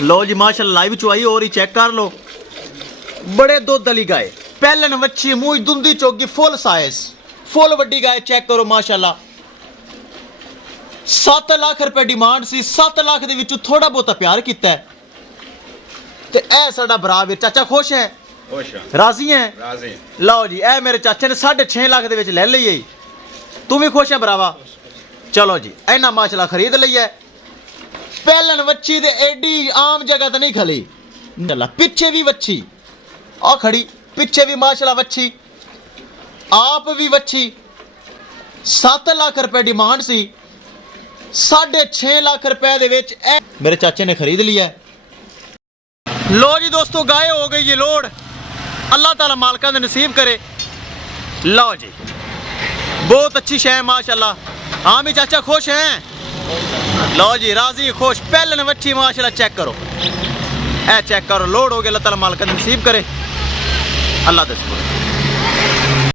लो जी माशाल्लाह लाइव चुआई और ही चेक कर लो। बड़े दुध वाली गाय, पहलन वच्छी, मूंह दुंदी चोगी, फुल साइज, फुल वड्डी गाय। चेक करो माशाल्लाह। 7 लाख रुपए डिमांड सी, 7 लाख दे विचों थोड़ा बहुता प्यार कीता है ते ए साडा भरा वीर चाचा खुश है, राजी है, राजी। लो जी ए मेरे चाचे ने 6.5 लाख दे विच ले लई है। तू भी खुश है भरावा? चलो जी इन्ना माशाल्लाह खरीद लई है। पहलन वच्छी दे एडी आम जगह तो नहीं खली, चला पिछे भी वच्छी आ खड़ी, पिछे भी माशाल्लाह वच्छी, आप भी वच्छी। 7 लाख रुपए डिमांड सी, 6.5 लाख रुपए दे विच मेरे चाचे ने खरीद लिया। लो जी दोस्तों गाय हो गई ये लोड, अल्लाह ताला मालका दे नसीब करे। लो जी बहुत अच्छी शय माशाल्लाह। हाँ भी चाचा खुश हैं? लो जी राजी खुश। पहले वच्छी माशाल्लाह चेक करो, ए चेक करो, लोड हो गया। अल्लाह ताला मालका दे नसीब करे, अल्लाह दे शुक्र।